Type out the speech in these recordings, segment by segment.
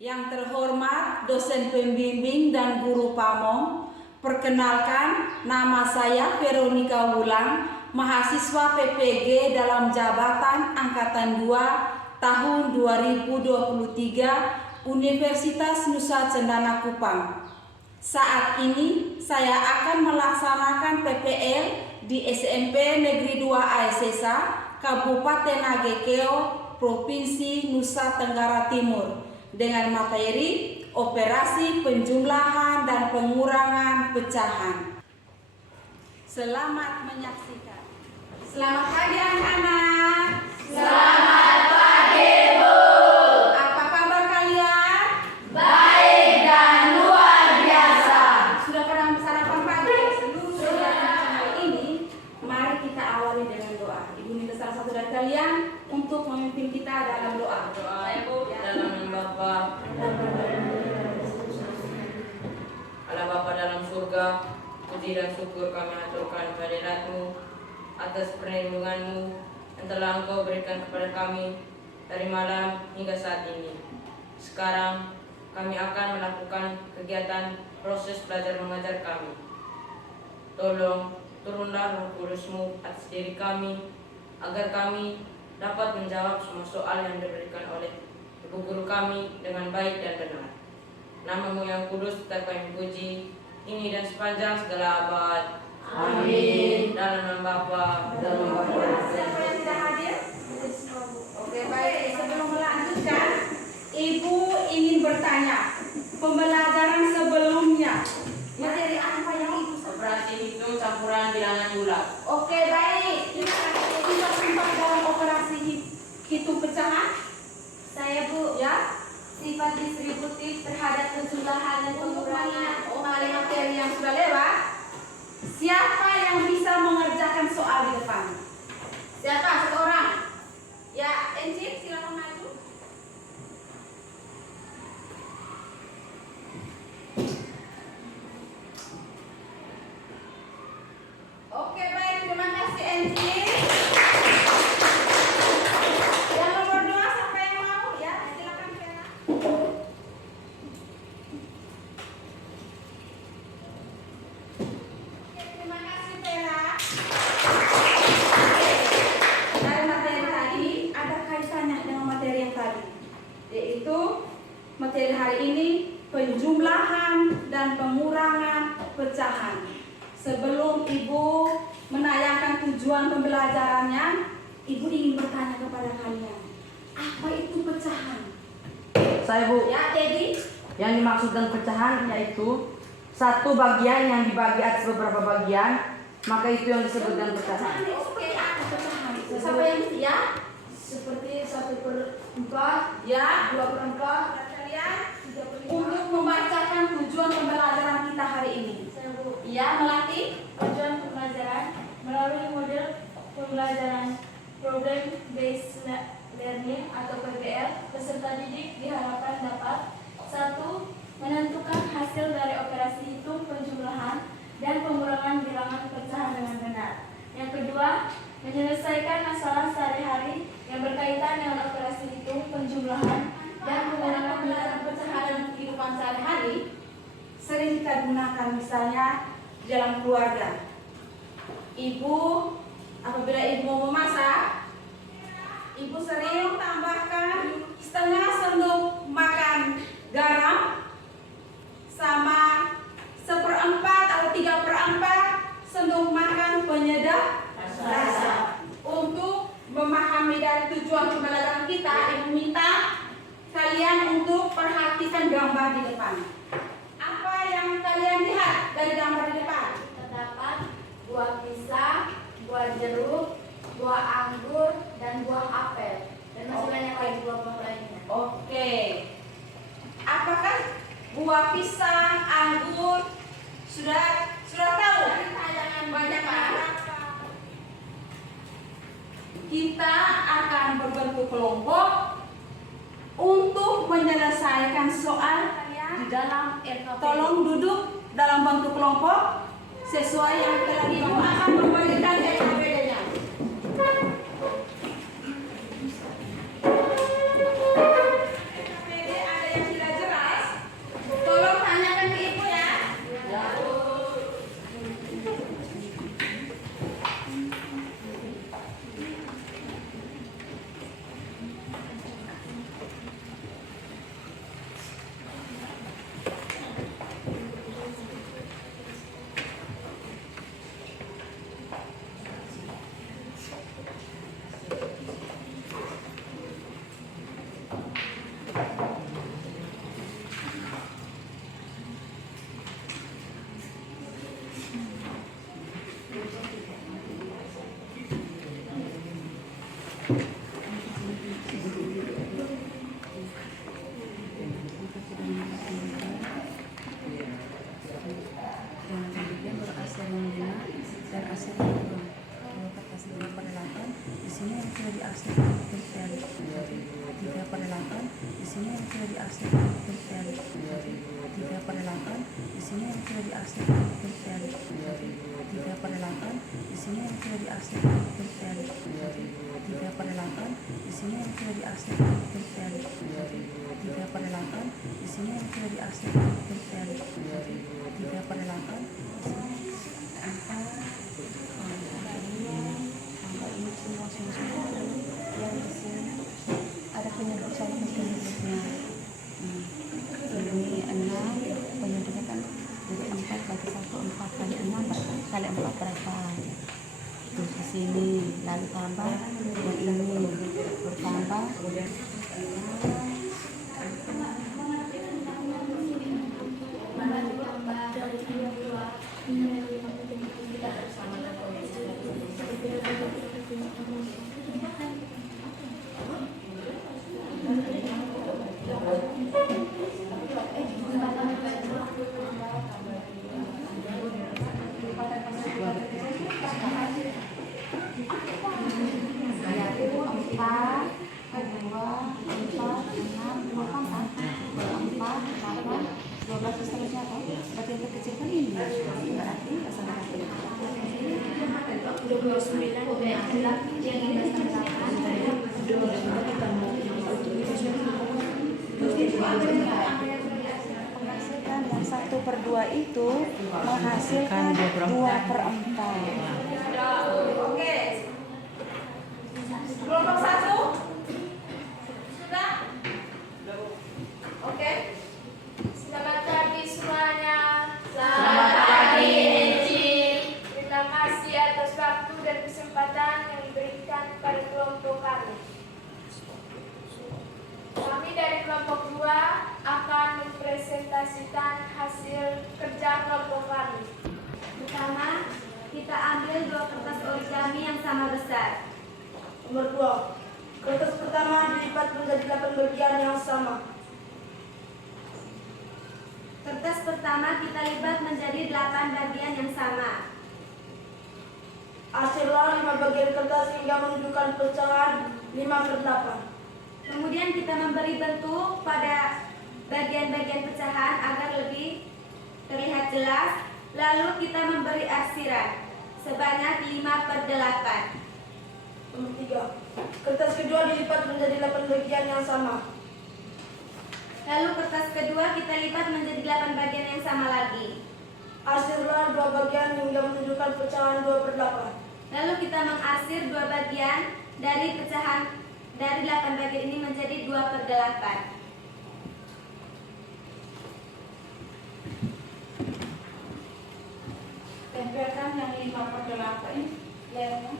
Yang terhormat dosen pembimbing dan guru pamong, perkenalkan nama saya Veronica Wulang, mahasiswa PPG dalam jabatan Angkatan 2 tahun 2023 Universitas Nusa Cendana Kupang. Saat ini saya akan melaksanakan PPL di SMP Negeri 2 Aesesa, Kabupaten Agekeo, Provinsi Nusa Tenggara Timur, dengan materi operasi penjumlahan dan pengurangan pecahan. Selamat menyaksikan. Selamat pagi anak-anak. Selamat pagi, Bu. Apa kabar kalian? Baik dan luar biasa. Sudah pada sarapan pagi? Sudah. Hari ini mari kita awali dengan doa. Ibu minta salah satu dari kalian untuk memimpin kita dalam doa. Saya, Bu, dalam Bapa, Allah Bapa dalam surga, puji dan syukur kami aturkan kehadirat-Mu atas perlindungan-Mu yang telah Engkau berikan kepada kami dari malam hingga saat ini. Sekarang kami akan melakukan kegiatan proses belajar mengajar kami. Tolong turunlah Roh Kudus-Mu atas diri kami, agar kami dapat menjawab semua soal yang diberikan oleh Ibu Guru kami dengan baik dan benar. Nama-Mu yang kudus tetap kami puji, ini dan sepanjang segala abad. Amin. Dalam nama Bapa, dalam nama Putra. Siapa yang tidak hadir? Oke, baik. Sebelum melanjutkan, Ibu ingin bertanya, pembelajaran sebelumnya materi apa yang Ibu Operasi hitung campuran bilangan bulat. Oke, baik. Kita sempat dalam operasi hitung pecahan. Saya, Bu, Ya, sifat distributif terhadap penjumlahan dan pengurangan materi yang sudah lewat. Siapa yang bisa mengerjakan soal di depan? Siapa? Satu orang. Ya, Encik, silakan maju. Oke, baik. Terima kasih, Encik. Yang nomor 2, siapa yang mau? Ya, silakan, Vera. Oke, terima kasih, Vera. Dari materi tadi ada kaitannya dengan materi yang tadi, yaitu materi hari ini penjumlahan dan pengurangan pecahan. Sebelum Ibu menayangkan tujuan pembelajarannya, Ibu ingin bertanya kepada kalian, apa itu pecahan? Saya, Bu, Ya, Teddy. yang dimaksud dengan pecahan yaitu satu bagian yang dibagi atas beberapa bagian, maka itu yang disebut dengan pecahan. Oke, apa pecahan? Siapa yang ya? seperti 1/4, Ya, 2/4. kalian untuk membacakan tujuan pembelajaran kita hari ini. Saya, Bu, Ya, Melati. tujuan pembelajaran melalui model pembelajaran Problem Based Learning atau PBL, peserta didik diharapkan dapat 1. Menentukan hasil dari operasi hitung penjumlahan dan pengurangan bilangan pecahan dengan benar. Yang kedua, menyelesaikan masalah sehari-hari yang berkaitan dengan operasi hitung penjumlahan dan pengurangan bilangan pecahan dalam kehidupan sehari-hari. Sering kita gunakan misalnya dalam keluarga. Ibu, apabila ibu mau memasak, ibu sering tambahkan setengah sendok makan garam sama 1/4 atau 3/4 sendok makan penyedap rasa. Untuk memahami dari tujuan pembelajaran kita, ibu minta kalian untuk perhatikan gambar di depan. Apa yang kalian lihat dari gambar di depan? Terdapat buah pisang, buah jeruk, buah buah pisang, anggur. Sudah tahu? Banyak kan? Kita akan berbentuk kelompok untuk menyelesaikan soal di dalam RKP. Tolong duduk dalam bentuk kelompok sesuai yang telah Ibu akan memberikan RKPD-nya. RKPD ada yang tidak jelas? Tolong tanyakan ke Ibu ya. dan hasil kertas 3/8 di sini yang sudah diarsipkan dan 3/8 di sini yang sudah diarsipkan dan 3/8 di sini yang sudah diarsipkan dan 3/8 di sini yang sudah diarsipkan dan 3/8 di sini yang sudah diarsipkan dan 3/8 di sini yang sudah diarsipkan dan 3/8 ini semua yang di sini ada penyebutan penyebutnya. Ini 6 penyebutnya kan jadi 4 bagi 1 4 kali 6 kali 4 berapa? Terus di sini lalu tambah buat ini bertambah menghasilkan yang 1/2 itu menghasilkan 2/4. Oke. Kelompok 1 sudah? Oke. Selamat pagi semuanya. Selamat pagi, Eci. Terima kasih atas waktu dan kesempatan yang diberikan kepada kelompok kami. Kami dari kelompok 2 akan mempresentasikan hasil kerja kelompok kami. Pertama, kita ambil 2 kertas origami yang sama besar. Nomor 2. Kertas pertama dilipat menjadi 8 bagian yang sama. Kertas pertama kita lipat menjadi 8 bagian yang sama. Hasillah 5 bagian kertas hingga menunjukkan pecahan 5/8. Kemudian kita memberi bentuk pada bagian-bagian pecahan agar lebih terlihat jelas. Lalu kita memberi arsiran sebanyak 5/8. Nomor 3. Kertas kedua dilipat menjadi 8 bagian yang sama. Lalu kertas kedua kita lipat menjadi 8 bagian yang sama lagi. Hasillah 2 bagian hingga menunjukkan pecahan 2/8. Lalu kita mengarsir 2 bagian dari pecahan dari 8 bagian ini menjadi 2/8. Tempelkan yang 5/8 ini lernya.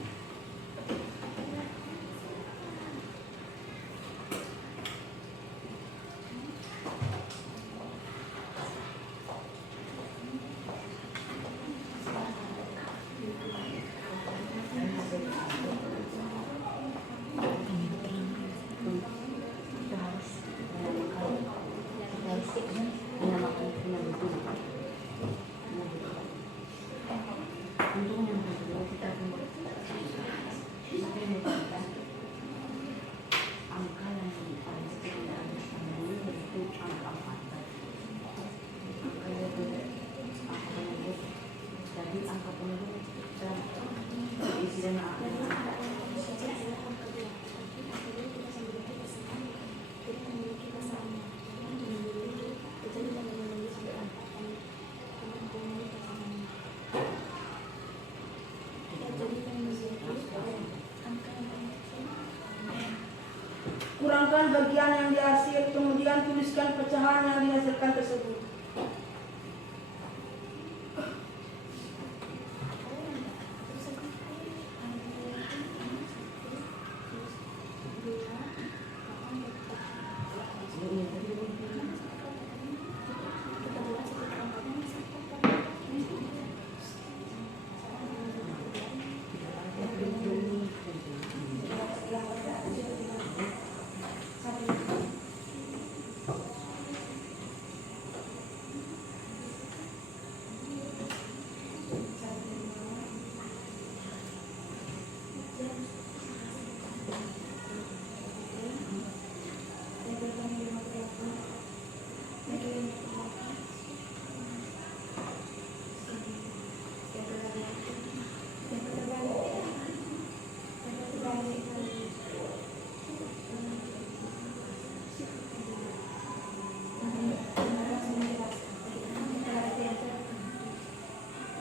dinamakan kurangkan bagian yang diarsir, kemudian tuliskan pecahan yang dihasilkan tersebut.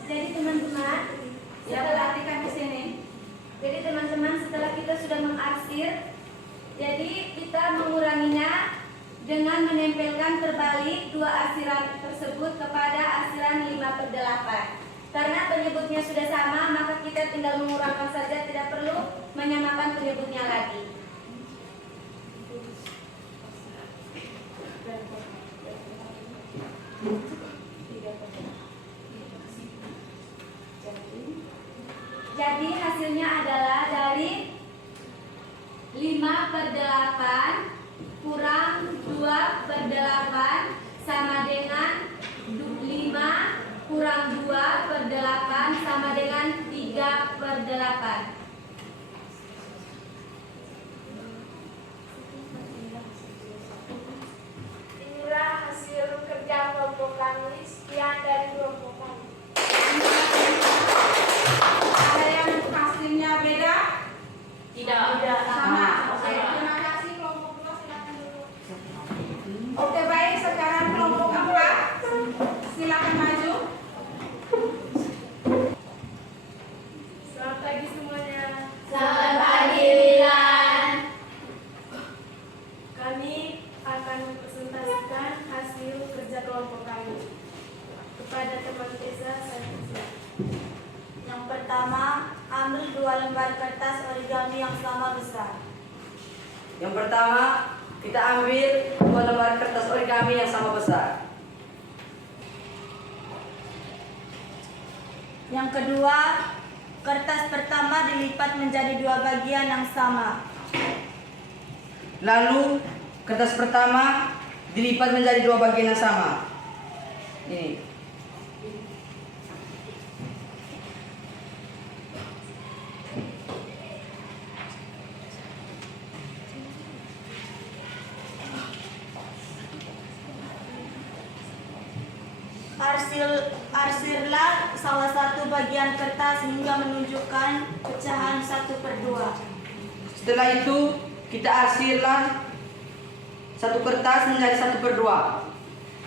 Jadi teman-teman, Ya, perhatikan di sini. setelah kita sudah mengarsir, jadi kita menguranginya dengan menempelkan terbalik dua arsiran tersebut kepada arsiran 5/8. Karena penyebutnya sudah sama, maka kita tinggal mengurangkan saja, tidak perlu menyamakan penyebutnya lagi. Jadi hasilnya adalah dari 5/8 kurang 2/8 sama dengan 5 kurang 2/8 sama dengan 3/8. Inilah hasil kerja kelompok kami. Sekian dari kelompok kami. Ada yang hasilnya beda? Tidak. Sama. Oke. Sama. Terima kasih kelompok 2, silakan dulu. Oke, baik, sekarang kelompok 4. Silakan maju. Selamat pagi semuanya. Selamat pagi, Lilan. Kami akan mempresentasikan hasil kerja kelompok kami kepada teman Teza. Yang pertama, ambil 2 lembar kertas origami yang sama besar. Yang pertama, kita ambil 2 lembar kertas origami yang sama besar. Yang kedua, kertas pertama dilipat menjadi 2 bagian yang sama. Lalu, kertas pertama dilipat menjadi 2 bagian yang sama. Ini. Arsirlah salah satu bagian kertas hingga menunjukkan pecahan 1/2. Setelah itu, kita arsirlah satu kertas menjadi 1/2.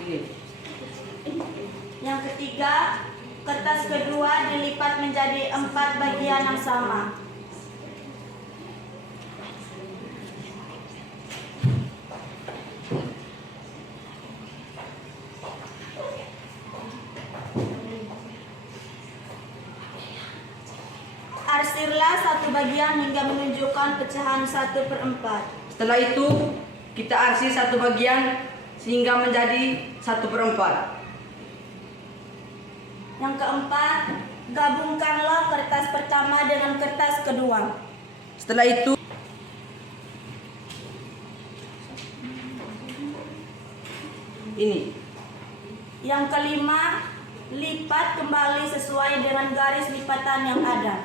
Ini. Yang ketiga, kertas kedua dilipat menjadi 4 bagian yang sama. Arsirlah satu bagian hingga menunjukkan pecahan 1/4. Setelah itu, kita arsir satu bagian sehingga menjadi 1/4. Yang keempat, gabungkanlah kertas pertama dengan kertas kedua. Setelah itu, ini. Yang kelima, lipat kembali sesuai dengan garis lipatan yang ada.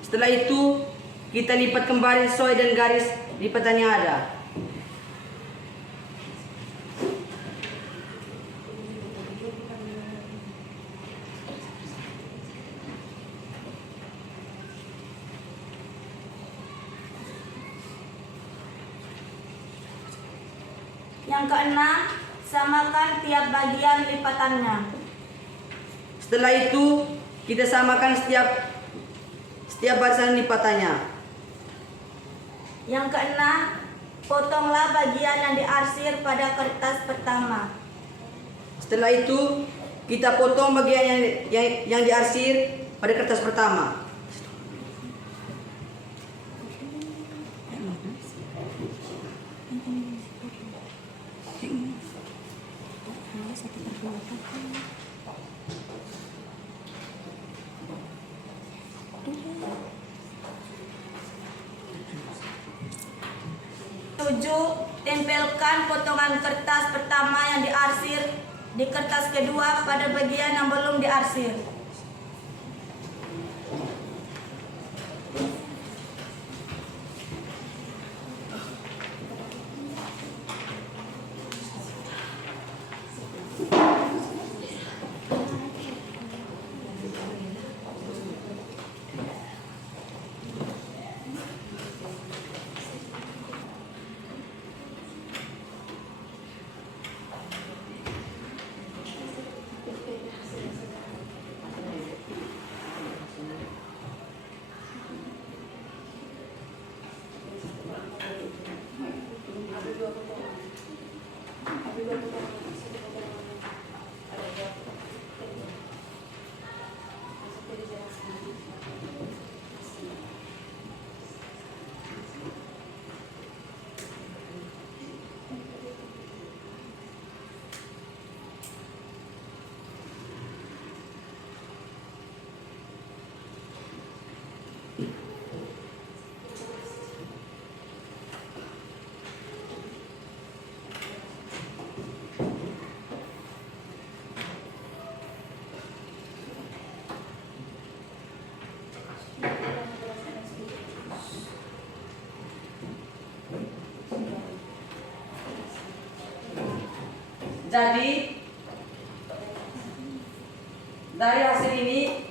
Setelah itu, kita lipat kembali sesuai dengan garis lipatan yang ada. Yang keenam, samakan tiap bagian lipatannya. Setelah itu, kita samakan setiap barisan lipatannya. Yang keenam, potonglah bagian yang diarsir pada kertas pertama. Setelah itu, kita potong bagian yang diarsir pada kertas pertama. Tujuh, tempelkan potongan kertas pertama yang diarsir di kertas kedua pada bagian yang belum diarsir. Jadi dari hasil ini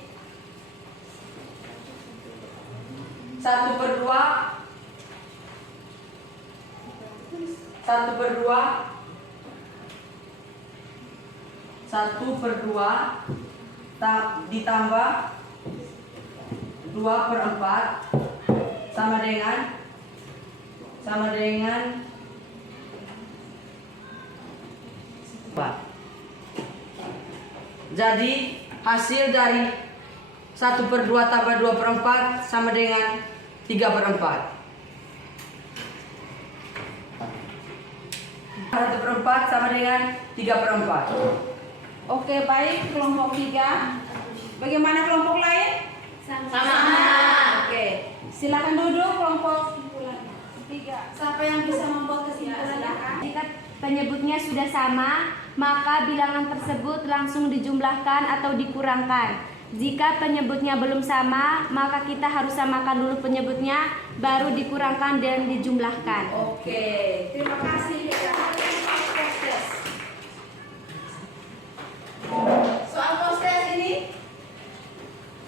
1/2 ditambah 2/4 sama dengan 4. Jadi hasil dari 1/2 tambah 2/4 sama dengan 3/4. 1/4 sama dengan 3/4. Oke, baik kelompok 3. Bagaimana kelompok lain? Sama. Oke, silakan duduk kelompok 3. Siapa yang bisa membuat kesimpulannya? Jika penyebutnya sudah sama, maka bilangan tersebut langsung dijumlahkan atau dikurangkan. Jika penyebutnya belum sama, maka kita harus samakan dulu penyebutnya, baru dikurangkan dan dijumlahkan. Oke, terima kasih. Proses. Soal proses ini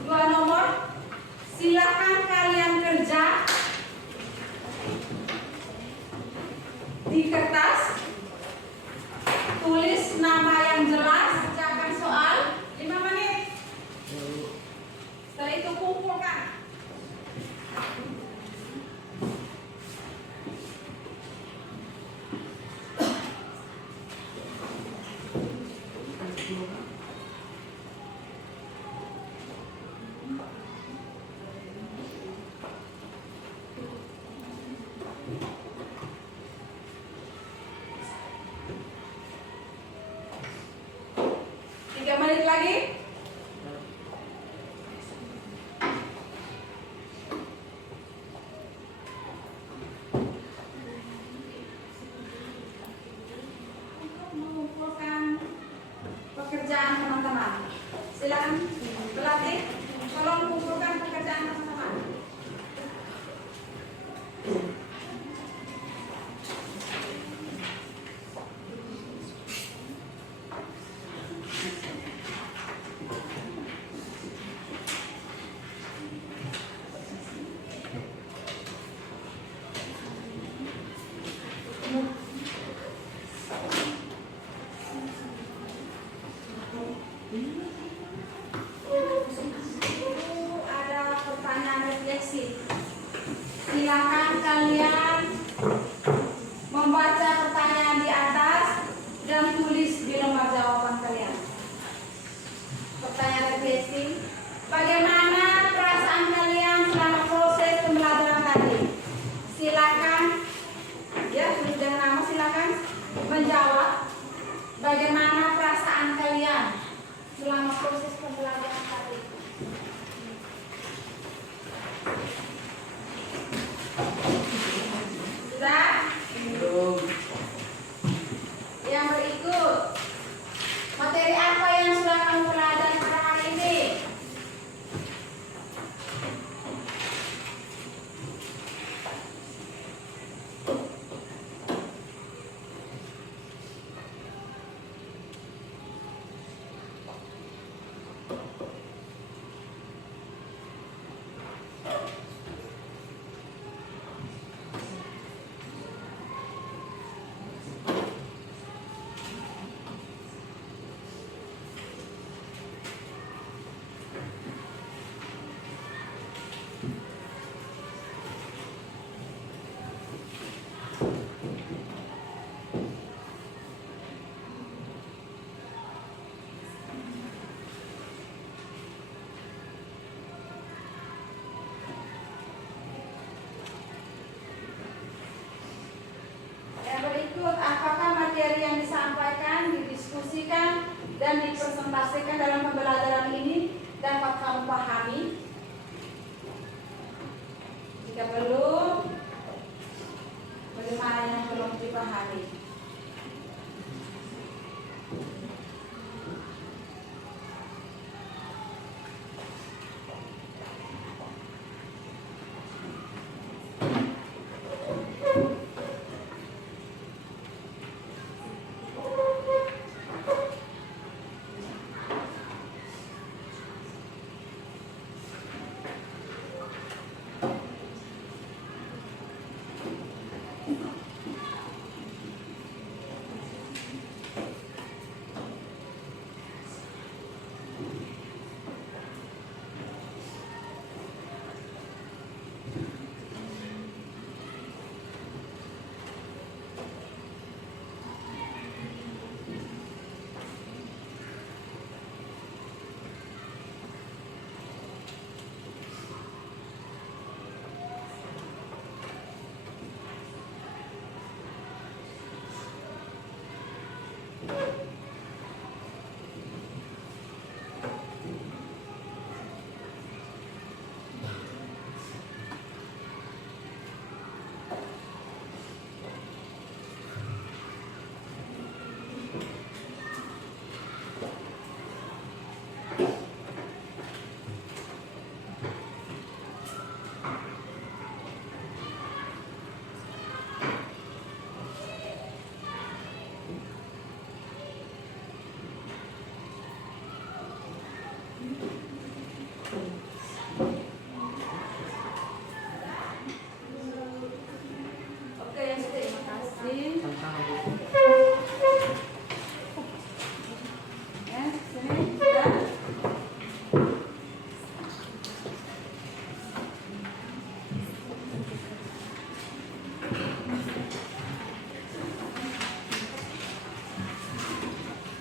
2 nomor. Silakan kalian kerja di kertas, tulis nama yang jelas, bacakan soal 5 menit. Setelah itu kumpulkan. Menit lagi. Mengumpulkan pekerjaan teman-teman. Silakan pelatih, tolong kumpulkan pekerjaan teman-teman. Ada pertanyaan refleksi. Silakan kalian dan dipresentasikan dalam pembelajaran ini dapat kamu pahami. Jika belum, bagaimana yang belum dipahami? Oke, terima kasih. Ya, sini sudah.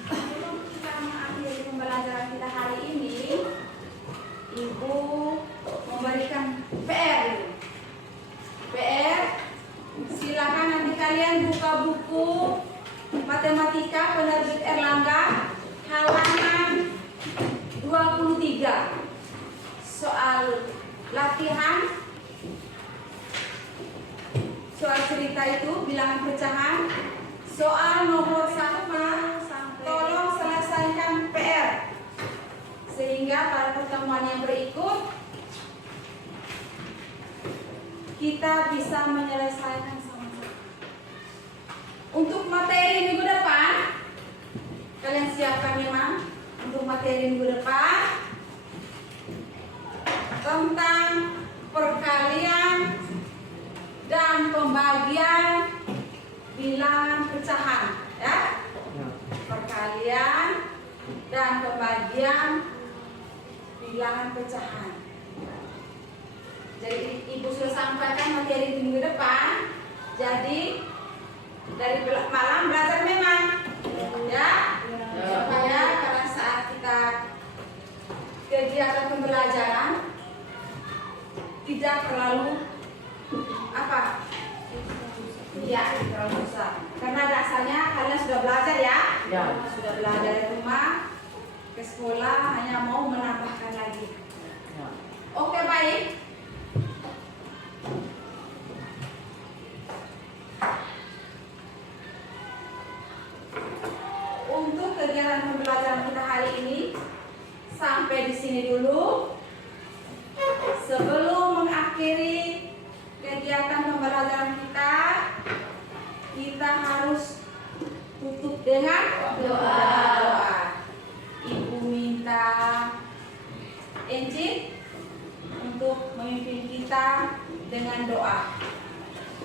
Sebelum kita mengakhiri pembelajaran kita hari ini, Ibu memberikan PR dulu. PR, silakan nanti kalian buka buku matematika penerbit Erlangga halaman 23. Soal latihan, soal cerita itu bilangan pecahan. Soal nomor 1, tolong selesaikan PR sehingga pada pertemuan yang berikut kita bisa menyelesaikan sama-sama. Untuk materi minggu depan, kalian siapkan memang untuk materi minggu depan tentang perkalian dan pembagian bilangan pecahan, ya. Perkalian dan pembagian bilangan pecahan. Jadi Ibu sudah sampaikan materi minggu depan. Jadi dari malam belajar memang, ya, supaya pada saat kita kegiatan pembelajaran tidak terlalu apa? Iya, terlalu susah. Karena dasarnya kalian sudah belajar ya, sudah belajar di rumah, ke sekolah hanya mau menambahkan lagi. Oke, baik. Untuk kegiatan pembelajaran kita hari ini sampai di sini dulu. Sebelum mengakhiri kegiatan pembelajaran kita harus tutup dengan doa. Ibu minta Enci untuk memimpin kita dengan doa.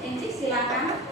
Enci silakan.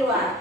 luar.